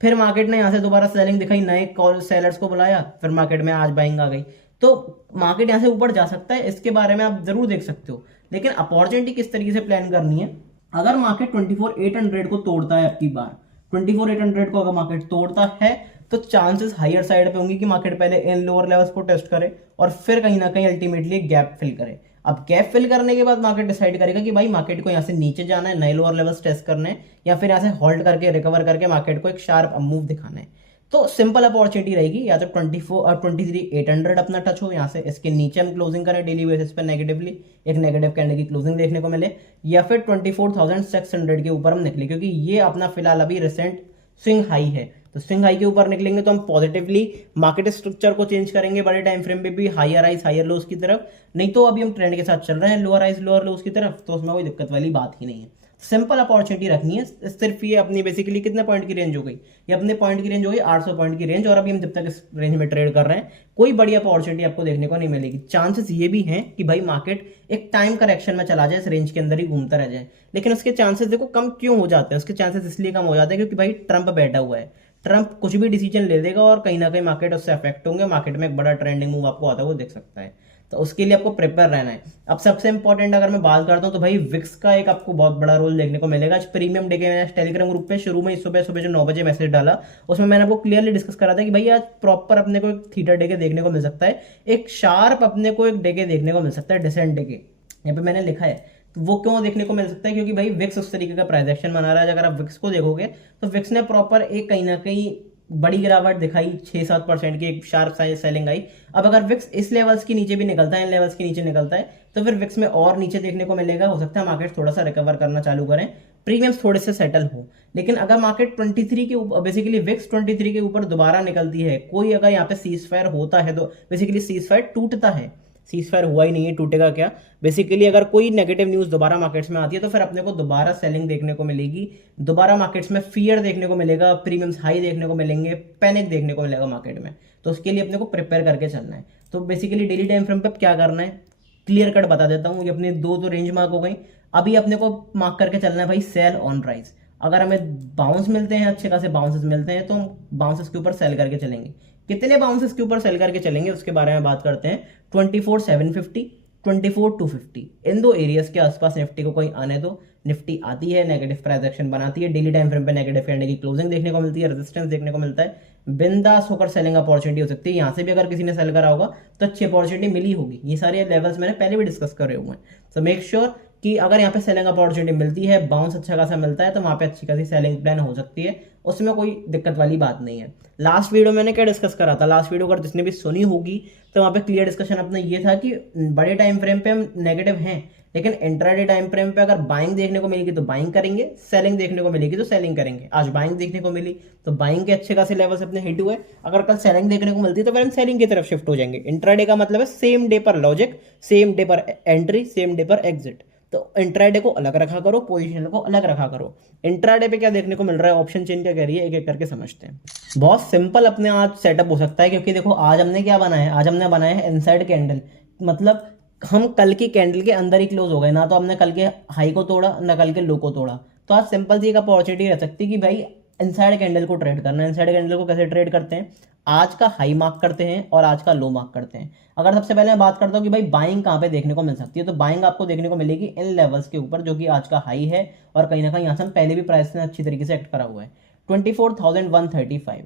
फिर मार्केट ने यहाँ से दोबारा सेलिंग दिखाई, नए कॉल सेलर्स को बुलाया, फिर मार्केट में आज बाइंग आ गई। तो मार्केट यहाँ से ऊपर जा सकता है, इसके बारे में आप जरूर देख सकते हो। लेकिन अपॉर्चुनिटी किस तरीके से प्लान करनी है? अगर मार्केट 24,800 को तोड़ता है, आपकी बार 24,800 को अगर मार्केट तोड़ता है, तो चांसेस हायर साइड पे होंगे कि मार्केट पहले इन लोअर लेवल्स को टेस्ट करे और फिर कहीं ना कहीं अल्टीमेटली गैप फिल करे। अब गैप फिल करने के बाद मार्केट डिसाइड करेगा कि भाई मार्केट को यहाँ से नीचे जाना है, नए लोअर लेवल्स टेस्ट करने हैं, या फिर यहाँ से होल्ड करके रिकवर करके मार्केट को एक शार्प मूव दिखाना है। तो सिंपल अपॉर्चुनिटी रहेगी, या तो 23,800 अपना टच हो, यहाँ से इसके नीचे हम क्लोजिंग करें डेली बेसिस पे नेगेटिवली, एक नेगेटिव कैंडल की क्लोजिंग देखने को मिले, या फिर 24,600 के ऊपर हम निकले, क्योंकि ये अपना फिलहाल अभी रिसेंट स्विंग हाई है। तो स्विंग हाई के ऊपर निकलेंगे तो हम पॉजिटिवली मार्केट स्ट्रक्चर को चेंज करेंगे बड़े टाइम फ्रेम पे भी, हायर हाइज हायर लोस की तरफ। नहीं तो अभी हम ट्रेंड के साथ चल रहे हैं लोअर हाइज लोअर लोस की तरफ, तो उसमें कोई दिक्कत वाली बात ही नहीं है। सिंपल अपॉर्चुनिटी रखनी है सिर्फ। ये अपनी बेसिकली कितने पॉइंट की रेंज हो गई? ये अपने पॉइंट की रेंज हो गई 800 पॉइंट की रेंज, और अभी हम जब तक इस रेंज में ट्रेड कर रहे हैं कोई बड़ी अपॉर्चुनिटी आपको देखने को नहीं मिलेगी। चांसेस ये भी हैं कि भाई मार्केट एक टाइम करेक्शन में चला जाए, इस रेंज के अंदर ही घूमता रह जाए। लेकिन उसके चांसेस देखो कम क्यों हो जाते हैं? उसके चांसेस इसलिए कम हो जाते हैं क्योंकि भाई ट्रंप बैठा हुआ है। ट्रंप कुछ भी डिसीजन ले देगा और कहीं ना कहीं मार्केट उससे अफेक्ट होंगे, मार्केट में एक बड़ा ट्रेंडिंग मूव आपको आता है वो देख सकता है। तो उसके लिए आपको प्रिपेयर रहना है। अब सबसे इंपॉर्टेंट अगर मैं बात करता हूँ तो भाई विक्स का एक आपको बहुत बड़ा रोल देखने को मिलेगा। आज प्रीमियम डे के मैंने टेलीग्राम ग्रुप पे शुरू में सुबह सुबह जो 9 बजे मैसेज डाला, उसमें मैंने आपको क्लियरली डिस्कस करा था कि भाई आज प्रॉपर अपने को एक थीटा डे के देखने को मिल सकता है, एक शार्प अपने को एक डे के देखने को मिल सकता है, डिसेंट डे के यहाँ पे मैंने लिखा है। तो वो क्यों देखने को मिल सकता है? क्योंकि भाई विक्स उस तरीके का प्राइस एक्शन बना रहा है। अगर आप विक्स को देखोगे तो विक्स ने प्रॉपर एक कहीं ना कहीं बड़ी गिरावट दिखाई, 6-7% की एक शार्प साइज सेलिंग आई। अब अगर विक्स इस लेवल्स के नीचे भी निकलता है, इन लेवल्स के नीचे निकलता है, तो फिर विक्स में और नीचे देखने को मिलेगा। हो सकता है मार्केट थोड़ा सा रिकवर करना चालू करें, प्रीमियम्स थोड़े से सेटल हो। लेकिन अगर मार्केट 23 के ऊपर, बेसिकली विक्स 23 के ऊपर दोबारा निकलती है, कोई अगर यहाँ पे सीज फायर होता है, तो बेसिकली सीज फायर टूटता है, सीज फायर हुआ ही नहीं है, टूटेगा क्या? बेसिकली अगर कोई नेगेटिव न्यूज दोबारा मार्केट्स में आती है तो फिर अपने को दोबारा सेलिंग देखने को मिलेगी, दोबारा मार्केट्स में फियर देखने को मिलेगा, प्रीमियम्स हाई देखने को मिलेंगे, पैनिक देखने को मिलेगा मार्केट में। तो उसके लिए अपने को प्रिपेयर करके चलना है। तो बेसिकली डेली टाइम फ्रेम पे क्या करना है क्लियर कट बता देता हूँ। ये अपने दो रेंज मार्क हो गई, अभी अपने को मार्क करके चलना है भाई सेल ऑन राइज। अगर हमें बाउंस मिलते हैं, अच्छे खासे बाउंसेस मिलते हैं, तो हम बाउंसेस के ऊपर सेल करके चलेंगे। कितने बाउंसेस के ऊपर सेल करके चलेंगे उसके बारे में बात करते हैं। 24,750, 24,250, इन दो एरियाज के आसपास निफ्टी को कोई आने दो। निफ्टी आती है, नेगेटिव प्राइस एक्शन बनाती है, डेली टाइम फ्रेम पे नेगेटिव कैंडल की क्लोजिंग देखने को मिलती है, रेजिस्टेंस देखने को मिलता है, बिंदास होकर सेलिंग अपॉर्चुनिटी हो सकती है। यहाँ से भी अगर किसी ने सेल करा होगा तो अच्छी अपॉर्चुनिटी मिली होगी। ये सारे लेवल्स मैंने पहले भी डिस्कस करे हुए हैं। तो मेक श्योर कि अगर यहाँ पे सेलिंग अपॉर्चुनिटी मिलती है, बाउंस अच्छा खासा मिलता है, तो वहां पे अच्छी खासी सेलिंग प्लान हो सकती है, उसमें कोई दिक्कत वाली बात नहीं है। लास्ट वीडियो मैंने क्या डिस्कस करा था? लास्ट वीडियो अगर जिसने भी सुनी होगी तो वहां पे क्लियर डिस्कशन अपना ये था कि बड़े टाइम फ्रेम पे हम नेगेटिव हैं, लेकिन इंट्राडे टाइम फ्रेम पे अगर बाइंग देखने को मिलेगी तो बाइंग करेंगे, सेलिंग देखने को मिलेगी तो सेलिंग करेंगे। आज बाइंग देखने को मिली तो बाइंग के अच्छे खासे लेवल्स अपने हिट हुए। अगर कल सेलिंग देखने को मिलती है तो फिर हम सेलिंग की तरफ शिफ्ट हो जाएंगे। इंट्राडे का मतलब है सेम डे पर लॉजिक, सेम डे पर एंट्री, सेम डे पर एग्जिट। तो इंट्राडे को अलग रखा करो, पोजीशन को अलग रखा करो। इंट्राडे पे क्या देखने को मिल रहा है, ऑप्शन चेन क्या कह रही है, एक एक करके समझते हैं। बहुत सिंपल अपने आज सेटअप हो सकता है, क्योंकि देखो आज हमने क्या बनाया है, आज हमने बनाया है इनसाइड कैंडल। मतलब हम कल की कैंडल के अंदर ही क्लोज हो गए, ना तो हमने कल के हाई को तोड़ा ना कल के लो को तोड़ा। तो आज सिंपल सी एक अपॉर्चुनिटी रह सकती है कि भाई इनसाइड कैंडल को ट्रेड करना है। इनसाइड कैंडल को कैसे ट्रेड करते हैं, आज का हाई मार्क करते हैं और आज का लो मार्क करते हैं। अगर सबसे पहले मैं बात करता हूँ कि भाई बाइंग कहाँ पे देखने को मिल सकती है, तो बाइंग आपको देखने को मिलेगी इन लेवल्स के ऊपर, जो कि आज का हाई है और कहीं ना कहीं यहाँ से हम पहले भी प्राइस ने अच्छी तरीके से एक्ट करा हुआ है 24,135।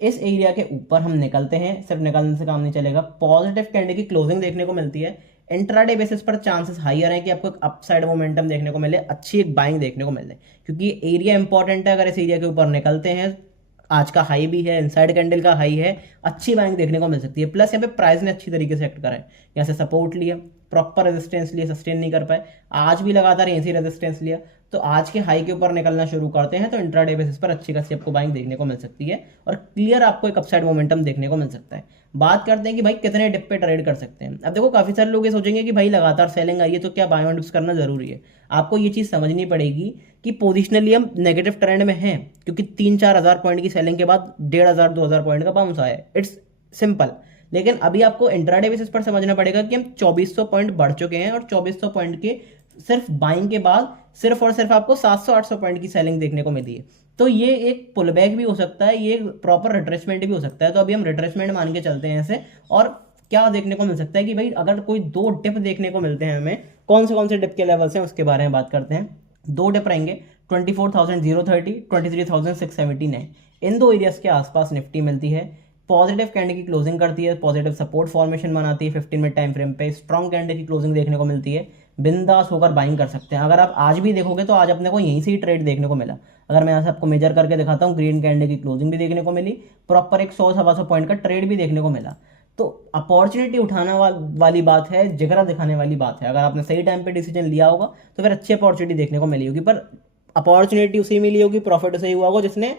इस एरिया के ऊपर हम निकलते हैं, सिर्फ निकलने से काम नहीं चलेगा, पॉजिटिव कैंडल की क्लोजिंग देखने को मिलती है। इंट्राडे बेसिस पर चांसेस हाईयर हैं कि आपको एक अपसाइड मोमेंटम देखने को मिले, अच्छी एक बाइंग देखने को मिले, क्योंकि एरिया इंपॉर्टेंट है। अगर इस एरिया के ऊपर निकलते हैं, आज का हाई भी है, इनसाइड कैंडल का हाई है, अच्छी बाइंग देखने को मिल सकती है। प्लस यहाँ पे प्राइस ने अच्छी तरीके से एक्ट करा है, यहाँ से सपोर्ट लिया, प्रॉपर रेजिस्टेंस लिया, सस्टेन नहीं कर पाए, आज भी लगातार यहीं से रेजिस्टेंस लिया। तो आज के हाई के ऊपर निकलना शुरू करते हैं तो इंट्राडे बेसिस पर अच्छी खासी आपको बाइंग देखने को मिल सकती है और क्लियर आपको एक अपसाइड मोमेंटम देखने को मिल सकता है। बात करते हैं कि भाई कितने डिप पे ट्रेड कर सकते हैं। अब देखो काफी सारे लोग ये सोचेंगे कि भाई लगातार सेलिंग आई है तो क्या बाय ऑन डिप्स करना जरूरी है। आपको ये चीज समझनी पड़ेगी कि पोजिशनली हम नेगेटिव ट्रेंड में हैं, क्योंकि 3-4 हजार पॉइंट की सेलिंग के बाद 1,500-2,000 पॉइंट का बाउंस आया है। It's simple. लेकिन अभी आपको इंट्राडे बेसिस पर समझना पड़ेगा कि हम 2400 पॉइंट बढ़ चुके हैं और 2400 पॉइंट के सिर्फ बाइंग के बाद सिर्फ और सिर्फ आपको 700-800 पॉइंट की सेलिंग देखने को मिली है। तो ये एक पुल बैक भी हो सकता है, ये प्रॉपर रिट्रेसमेंट भी हो सकता है। तो अभी हम रिट्रेसमेंट मान के चलते हैं ऐसे। और क्या देखने को मिल सकता है कि भाई अगर कोई दो डिप देखने को मिलते हैं हमें, कौन से डिप के लेवल्स हैं उसके बारे में बात करते हैं। दो डिप रहेंगे 24,030, 23,679। इन दो एरियाज के आसपास निफ्टी मिलती है, पॉजिटिव कैंडल की क्लोजिंग करती है, पॉजिटिव सपोर्ट फॉर्मेशन बनाती है 15 मिनट टाइम फ्रेम पे, स्ट्रॉन्ग कैंडल की क्लोजिंग देखने को मिलती है, बिंदास होकर बाइंग कर सकते हैं। अगर आप आज भी देखोगे तो आज अपने को यहीं से ही ट्रेड देखने को मिला। अगर मैं यहाँ से आपको मेजर करके दिखाता हूँ, ग्रीन कैंडल की क्लोजिंग भी देखने को मिली, प्रॉपर एक 100-125 पॉइंट का ट्रेड भी देखने को मिला। तो अपॉर्चुनिटी उठाना वाली बात है, जिगरा दिखाने वाली बात है। अगर आपने सही टाइम पे डिसीजन लिया होगा तो फिर अच्छी अपॉर्चुनिटी देखने को मिली होगी। पर अपॉर्चुनिटी उसे मिली होगी, प्रॉफिट उसे ही हुआ होगा जिसने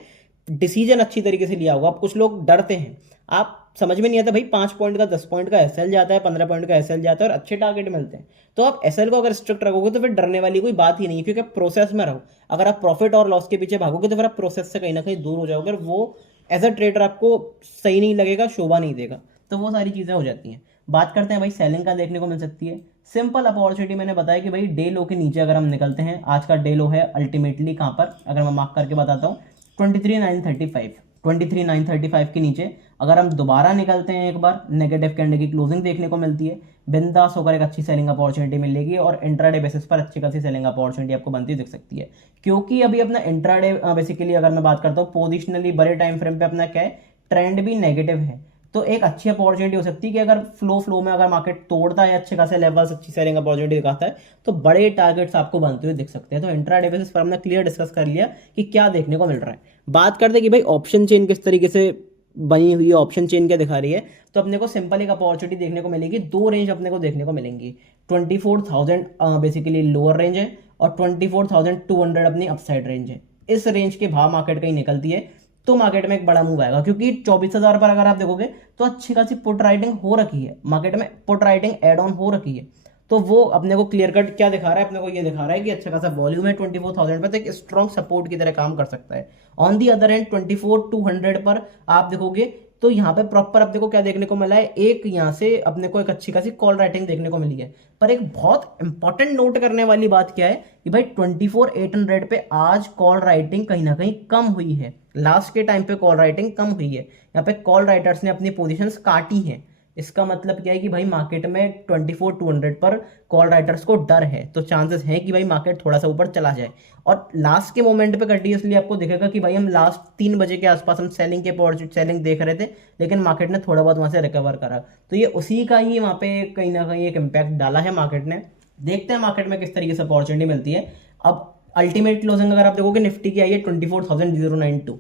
डिसीजन अच्छी तरीके से लिया होगा। अब कुछ लोग डरते हैं, आप समझ में नहीं आता भाई 5 पॉइंट का 10 पॉइंट का एसएल जाता है, 15 पॉइंट का एसएल जाता है और अच्छे टारगेट मिलते हैं। तो आप एसएल को अगर स्ट्रिक्ट रखोगे तो फिर डरने वाली कोई बात ही नहीं है, क्योंकि प्रोसेस में रहो। अगर आप प्रॉफिट और लॉस के पीछे भागोगे तो फिर आप प्रोसेस से कहीं ना कहीं दूर हो जाओगे और वो एज अ ट्रेडर आपको सही नहीं लगेगा, शोभा नहीं देगा। तो वो सारी चीजें हो जाती हैं। बात करते हैं भाई सेलिंग का देखने को मिल सकती है। सिंपल अपॉर्चुनिटी मैंने बताया कि भाई डे लो के नीचे अगर हम निकलते हैं, आज का डे लो है अल्टीमेटली कहां पर, अगर मैं मार्क करके बताता हूँ 23,935 के नीचे अगर हम दोबारा निकलते हैं, एक बार नेगेटिव कैंडल की क्लोजिंग देखने को मिलती है, बिंदास होकर एक अच्छी सेलिंग अपॉर्चुनिटी मिलेगी और इंट्राडे बेसिस पर अच्छी खासी सेलिंग अपॉर्चुनिटी आपको बनती दिख सकती है। क्योंकि अभी अपना इंट्राडे बेसिकली अगर मैं बात करता हूँ पोजिशनली बड़े टाइम फ्रेम पे अपना क्या है, ट्रेंड भी नेगेटिव है। तो एक अच्छी अपॉर्चुनिटी हो सकती है कि अगर फ्लो में अगर मार्केट तोड़ता है, अच्छे खासे लेवल्स, अच्छी सेलिंग अपॉर्चुनिटी दिखाता है, तो बड़े टारगेट्स आपको बनते हुए दिख सकते हैं। तो इंट्राडे बेसिस पर हमने क्लियर डिस्कस कर लिया कि क्या देखने को मिल रहा है। बात करते हैं कि भाई ऑप्शन चेन किस तरीके से बनी हुई है, ऑप्शन चेन क्या दिखा रही है। तो अपने को सिंपल एक अपॉर्चुनिटी देखने को मिलेगी, दो रेंज अपने को देखने को मिलेंगी। 24,000 बेसिकली लोअर रेंज है और 24,200 अपनी अपसाइड रेंज है। इस रेंज के भाव मार्केट कहीं निकलती है तो मार्केट में एक बड़ा मूव आएगा, क्योंकि 24,000 पर अगर आप देखोगे तो अच्छी खासी पुट राइटिंग हो रखी है, मार्केट में पुट राइटिंग एड ऑन हो रखी है। तो वो अपने को क्लियर कट क्या दिखा रहा है, अपने को ये दिखा रहा है कि अच्छा खासा वॉल्यूम है 24,000 पर, तो एक स्ट्रॉन्ग सपोर्ट की तरह काम कर सकता है। ऑन दी अदर एंड 24,200 पर आप देखोगे तो यहाँ पे प्रॉपर अपने को क्या देखने को मिला है, एक यहाँ से अपने को एक अच्छी खासी कॉल राइटिंग देखने को मिली है। पर एक बहुत इंपॉर्टेंट नोट करने वाली बात क्या है कि भाई 24,800 पे आज कॉल राइटिंग कहीं ना कहीं कम हुई है। लास्ट के टाइम पे कॉल राइटिंग कम हुई है, यहाँ पे कॉल राइटर्स ने अपनी पोजीशंस काटी हैं। इसका मतलब क्या है कि भाई मार्केट में 24,200 पर कॉल राइटर्स को डर है, तो चांसेस है कि भाई मार्केट थोड़ा सा ऊपर चला जाए। और लास्ट के मोमेंट पे कंटिन्यूसली आपको दिखेगा कि भाई हम लास्ट 3 बजे के आसपास हम सेलिंग देख रहे थे, लेकिन मार्केट ने थोड़ा बहुत वहां से रिकवर करा। तो ये उसी का ही वहां पे कहीं ना कहीं एक इम्पैक्ट डाला है मार्केट ने। देखते हैं मार्केट में किस तरीके से अपॉर्चुनिटी मिलती है। अब अल्टीमेट क्लोजिंग अगर आप देखोगे निफ्टी की आई है 24,092,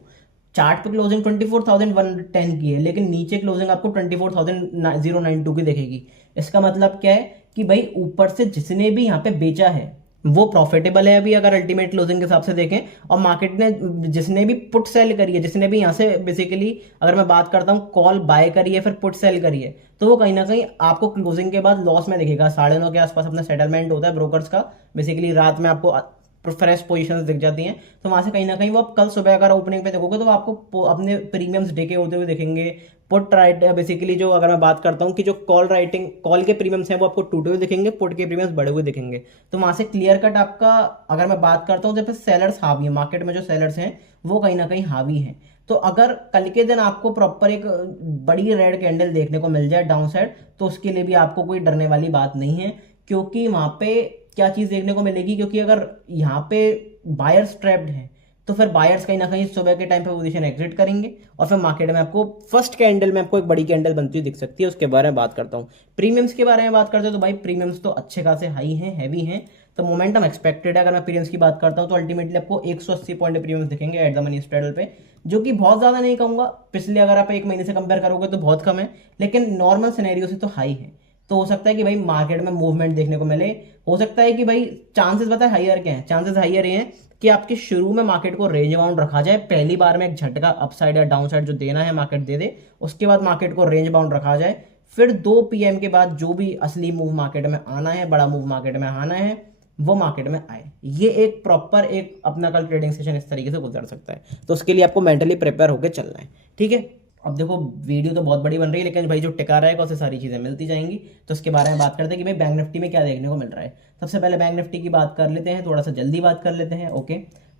चार्ट पे क्लोजिंग 24,110 की है, लेकिन नीचे क्लोजिंग आपको 24,092 की दिखेगी। इसका मतलब क्या है कि भाई ऊपर से जिसने भी यहाँ पे बेचा है वो प्रॉफिटेबल है अभी अगर अल्टीमेट क्लोजिंग के हिसाब से देखें। और मार्केट ने जिसने भी पुट सेल करी है, जिसने भी यहाँ से बेसिकली अगर मैं बात करता हूँ कॉल बाय करी है फिर पुट सेल करी है, तो वो कहीं ना कहीं आपको क्लोजिंग के बाद लॉस में दिखेगा। 9:30 के आसपास अपना सेटलमेंट होता है ब्रोकर्स का, बेसिकली रात में आपको फ्रेश पोजीशंस दिख जाती हैं, तो वहां से कहीं ना कहीं वो आप कल सुबह अगर ओपनिंग पे देखोगे तो आपको अपने प्रीमियम्स डेके होते हुए दिखेंगे। पुट राइट बेसिकली जो अगर मैं बात करता हूँ कि जो कॉल के प्रीमियम्स हैं वो आपको टूटे हुए दिखेंगे, पुट के प्रीमियम्स बढ़े हुए दिखेंगे। तो वहां से क्लियर कट आपका अगर मैं बात करता हूँ जब सेलर्स हावी है मार्केट में, जो सेलर्स हैं वो कहीं ना कहीं हावी हैं। तो अगर कल के दिन आपको प्रॉपर एक बड़ी रेड कैंडल देखने को मिल जाए डाउन साइड, तो उसके लिए भी आपको कोई डरने वाली बात नहीं है, क्योंकि वहां पे क्या चीज देखने को मिलेगी, क्योंकि अगर यहाँ पे बायर्स ट्रैप्ड हैं तो फिर बायर्स कहीं ना कहीं सुबह के टाइम पे पोजीशन एग्जिट करेंगे और फिर मार्केट में आपको फर्स्ट कैंडल में आपको एक बड़ी कैंडल बनती हुई दिख सकती है। उसके बारे में बात करता हूँ। प्रीमियम्स के बारे में बात करते हैं तो भाई प्रीमियम्स तो अच्छे खासे हाई हैं, हैवी हैं, तो मोमेंटम एक्सपेक्टेड है। अगर मैं प्रीमियम्स की बात करता हूँ तो अल्टीमेटली आपको 180 पॉइंट प्रीमियम्स दिखेंगे एट द मनी स्ट्रेडल पे, जो कि बहुत ज्यादा नहीं कहूंगा, पिछले अगर आप एक महीने से कंपेयर करोगे तो बहुत कम है, लेकिन नॉर्मल सिनेरियो से तो हाई है। तो हो सकता है कि भाई मार्केट में मूवमेंट देखने को मिले, हो सकता है कि भाई चांसेस बताए हाईयर क्या है, चांसेस हाईयर ये हैं कि आपके शुरू में मार्केट को रेंज बाउंड रखा जाए, पहली बार में एक झटका अपसाइड या डाउन साइड जो देना है मार्केट दे दे, उसके बाद मार्केट को रेंज बाउंड रखा जाए, फिर 2 PM के बाद जो भी असली मूव मार्केट में आना है, बड़ा मूव मार्केट में आना है, वो मार्केट में आए। ये एक प्रॉपर एक अपना कल ट्रेडिंग सेशन इस तरीके से गुजर सकता है, तो उसके लिए आपको मेंटली प्रिपेयर होकर चलना है, ठीक है। अब देखो वीडियो तो बहुत बड़ी बन रही है, लेकिन भाई जो टिका रहेगा उसे सारी चीजें मिलती जाएंगी। तो उसके बारे में बात करते हैं कि भाई बैंक निफ्टी में क्या देखने को मिल रहा है। सबसे पहले बैंक निफ्टी की बात कर लेते हैं, थोड़ा सा जल्दी बात कर लेते हैं, ओके।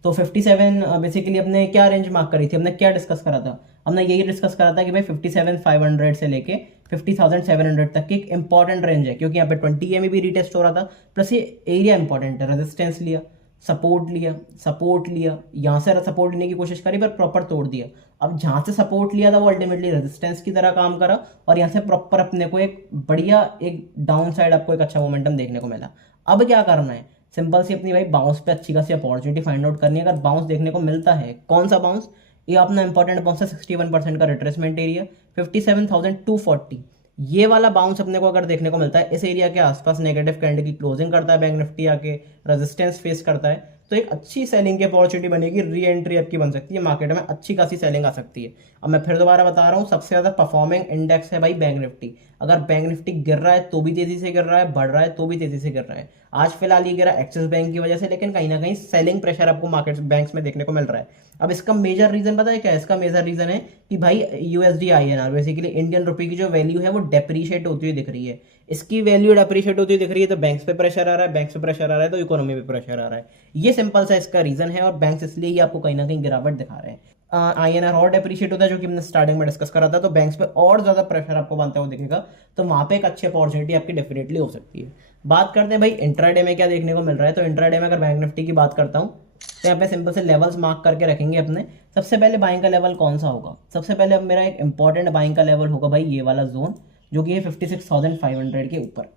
तो 57 बेसिकली अपने क्या रेंज मार्क करी थी, हमने क्या डिस्कस करा था, हमने यही डिस्कस करा था कि भाई 57,500 से लेके 50,700 तक की एक इंपॉर्टेंट रेंज है, क्योंकि यहाँ पे 20 EMA भी रीटेस्ट हो रहा था, प्लस ये एरिया इंपॉर्टेंट है। रेजिस्टेंस लिया, सपोर्ट लिया, सपोर्ट लिया, यहाँ से सपोर्ट लेने की कोशिश करी पर प्रॉपर तोड़ दिया। अब जहां से सपोर्ट लिया था वो अल्टीमेटली रेजिस्टेंस की तरह काम करा, और यहाँ से प्रॉपर अपने को एक बढ़िया एक डाउन साइड आपको एक अच्छा मोमेंटम देखने को मिला। अब क्या करना है, सिंपल सी अपनी भाई बाउंस पे अच्छी खासी अपॉर्चुनिटी फाइंड आउट करनी है। अगर बाउंस देखने को मिलता है, कौन सा बाउंस, ये अपना इंपॉर्टेंट बाउंस है 61% का रिट्रेसमेंट एरिया 57,240, ये वाला बाउंस अपने को अगर देखने को मिलता है, इस एरिया के आसपास नेगेटिव कैंडल की क्लोजिंग करता है बैंक निफ्टी आके, रेजिस्टेंस फेस करता है, तो एक अच्छी सेलिंग की अपॉर्चुनिटी बनेगी, री एंट्री आपकी बन सकती है मार्केट में, अच्छी खासी सेलिंग आ सकती है। अब मैं फिर दोबारा बता रहा हूँ, सबसे ज्यादा परफॉर्मिंग इंडेक्स है भाई बैंक निफ्टी। अगर बैंक निफ्टी गिर रहा है तो भी तेजी से गिर रहा है, बढ़ रहा है तो भी तेजी से गिर रहा है। आज फिलहाल ये गिरा एक्सिस बैंक की वजह से, लेकिन कहीं ना कहीं सेलिंग प्रेशर आपको मार्केट बैंक्स में देखने को मिल रहा है। अब इसका मेजर रीजन पता है क्या है, इसका मेजर रीजन है कि भाई USD INR basically Indian rupee की जो वैल्यू है वो डेप्रीशिएट होती हुई दिख रही है। इसकी वैल्यू डेप्रीशिएट होती हुई दिख रही है, तो बैंक्स पे प्रेशर आ रहा है, बैंक्स पे प्रेशर आ रहा है तो इकोनॉमी पे प्रेशर आ रहा है। ये सिंपल सा इसका रीजन है, और बैंक्स इसलिए ही आपको कहीं ना कहीं गिरावट दिखा रहे हैं। INR और डेप्रीशिएट होता है, जो कि हमने स्टार्टिंग में डिस्कस करा था, तो बैंक्स पे और ज्यादा प्रेशर आपको बनता हुआ दिखेगा, तो वहां पे एक अच्छी अपॉर्चुनिटी आपकी डेफिनेटली हो सकती है। बात करते हैं भाई इंट्राडे में क्या देखने को मिल रहा है। तो इंट्राडे में अगर बैंक निफ्टी की बात करता हूँ तो यहाँ पे सिंपल से लेवल्स मार्क करके रखेंगे अपने। सबसे पहले बाइंग का लेवल कौन सा होगा, सबसे पहले अब मेरा एक इंपॉर्टेंट बाइंग का लेवल होगा भाई ये वाला जोन, जो कि है 56,500 के ऊपर।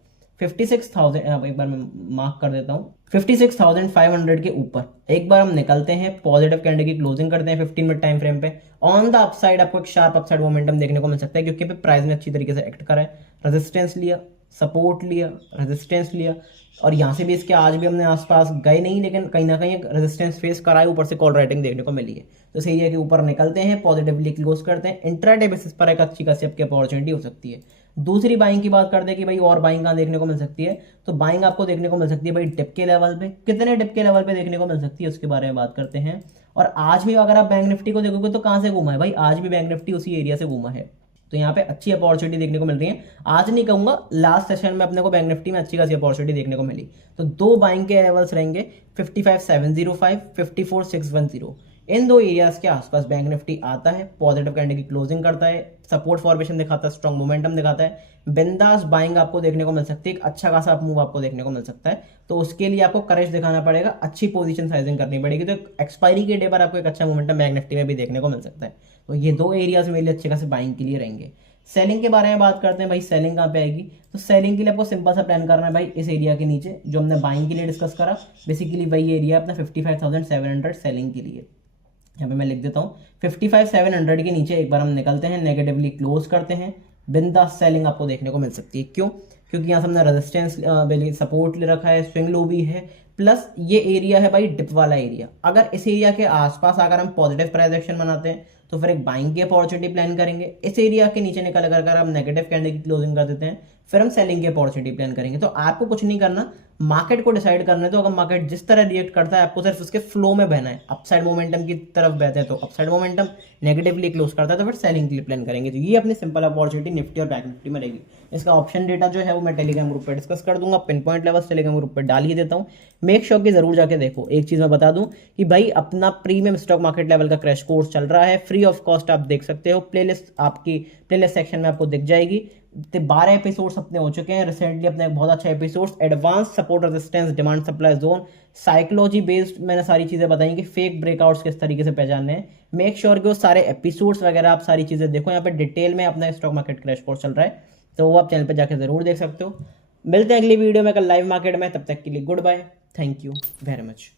56,000 एक बार मैं मार्क कर देता हूँ, 56,500 के ऊपर एक बार हम निकलते हैं, पॉजिटिव कैंडल की क्लोजिंग करते हैं 15 मिनट टाइम फ्रेम पे, ऑन द अपसाइड आपको एक शार्प अपसाइड मोमेंटम देखने को मिल सकता है, क्योंकि प्राइस ने अच्छी तरीके से एक्ट करा है। रेजिस्टेंस लिया, सपोर्ट लिया, रेजिस्टेंस लिया, और यहाँ से भी इसके आज भी हमने आसपास गए नहीं, लेकिन कहीं ना कहीं एक रेजिस्टेंस फेस करा है, ऊपर से कॉल राइटिंग देखने को मिली है। तो इस एरिया के ऊपर निकलते हैं, पॉजिटिवली क्लोज करते हैं, इंट्राडे बेसिस पर एक अच्छी खासी आपकी अपॉर्चुनिटी हो सकती है। दूसरी बाइंग की बात करते हैं कि भाई और बाइंग कहाँ देखने को मिल सकती है, तो बाइंग आपको देखने को मिल सकती है भाई डिप के लेवल पे। कितने डिप के लेवल पे देखने को मिल सकती है उसके बारे में बात करते हैं। और आज भी अगर आप बैंक निफ्टी को देखोगे तो कहाँ से घूमा है भाई, आज भी बैंक निफ्टी उसी एरिया से घूमा है, तो यहाँ पे अच्छी अपॉर्चुनिटी देखने को मिल रही है। आज नहीं कहूंगा, लास्ट सेशन में अपने को बैंक निफ्टी में अच्छी खासी अपॉर्चुनिटी देखने को मिली। तो दो बाइंग के लेवल्स रहेंगे 55,705, 54,610, इन दो एरियाज के आसपास बैंक निफ्टी आता है, पॉजिटिव कैंडल की क्लोजिंग करता है, सपोर्ट फॉर्मेशन दिखाता है, स्ट्रॉन्ग मोमेंटम दिखाता है, बिंदास बाइंग आपको देखने को मिल सकती है, एक अच्छा खासा मूव आपको देखने को मिल सकता है। तो उसके लिए आपको करेज दिखाना पड़ेगा, अच्छी पोजीशन साइजिंग करनी पड़ेगी, तो एक्सपायरी के डे पर आपको एक अच्छा मोमेंटम बैंक निफ्टी में भी देखने को मिल सकता है। तो ये दो एरियाज मेरे लिए अच्छे खासे बाइंग के लिए रहेंगे। सेलिंग के बारे में बात करते हैं भाई, सेलिंग कहाँ पे आएगी, तो सेलिंग के लिए आपको सिंपल सा प्लान करना है भाई, इस एरिया के नीचे जो हमने बाइंग के लिए डिस्कस करा, बेसिकली वही एरिया अपना 55,700 सेलिंग के लिए। यहाँ पे मैं लिख देता हूँ 55,700 के नीचे एक बार हम निकलते हैं, नेगेटिवली क्लोज करते हैं, बिंदास सेलिंग आपको देखने को मिल सकती है। क्यों, क्योंकि यहाँ से हमने रेजिस्टेंस सपोर्ट ले रखा है, स्विंग लो भी है, प्लस ये एरिया है भाई डिप वाला एरिया। अगर इस एरिया के आसपास अगर हम पॉजिटिव प्राइस एक्शन बनाते हैं तो फिर एक बाइंग की अपॉर्चुनिटी प्लान करेंगे। इस एरिया के नीचे निकल कर अगर हम नेगेटिव कैंडल की क्लोजिंग कर देते हैं फिर हम सेलिंग की अपॉर्चुनिटी प्लान करेंगे। तो आपको कुछ नहीं करना, मार्केट को डिसाइड करना है। तो अगर मार्केट जिस तरह रिएक्ट करता है आपको सिर्फ उसके फ्लो में बहना है। अपसाइड मोमेंटम की तरफ बहते हैं तो अपसाइड मोमेंटम, नेगेटिवली क्लोज करता है तो फिर सेलिंग के लिए प्लान करेंगे। तो ये अपनी सिंपल अपॉर्चुनिटी निफ्टी और बैंक निफ्टी में रहेगी। इसका ऑप्शन डेटा जो है वो मैं टेलीग्राम ग्रुप पे डिस्कस कर दूंगा, pin point levels Telegram group पे डाल ही देता हूँ। मेक श्योर कि जरूर जाके देखो। एक चीज मैं बता दूं कि भाई अपना प्रीमियम स्टॉक मार्केट लेवल का क्रैश कोर्स चल रहा है, फ्री ऑफ कॉस्ट आप देख सकते हो। प्लेलिस्ट आपकी प्लेलिस्ट सेक्शन में आपको दिख जाएगी। 12 एपिसोड्स अपने हो चुके हैं रिसेंटली, अपने बहुत अच्छा episodes, advance support resistance, demand supply zone, psychology based मैंने सारी चीजें बताई कि फेक ब्रेकआउट्स किस तरीके से पहचानने हैं। मेक श्योर कि वो सारे एपिसोड्स वगैरह आप सारी चीजें देखो। यहाँ पे डिटेल में अपना स्टॉक मार्केट क्रैश कोर्स चल रहा है तो वो आप चैनल पे जाकर जरूर देख सकते हो। मिलते हैं अगली वीडियो में कल लाइव मार्केट में, तब तक के लिए good bye, thank you very much.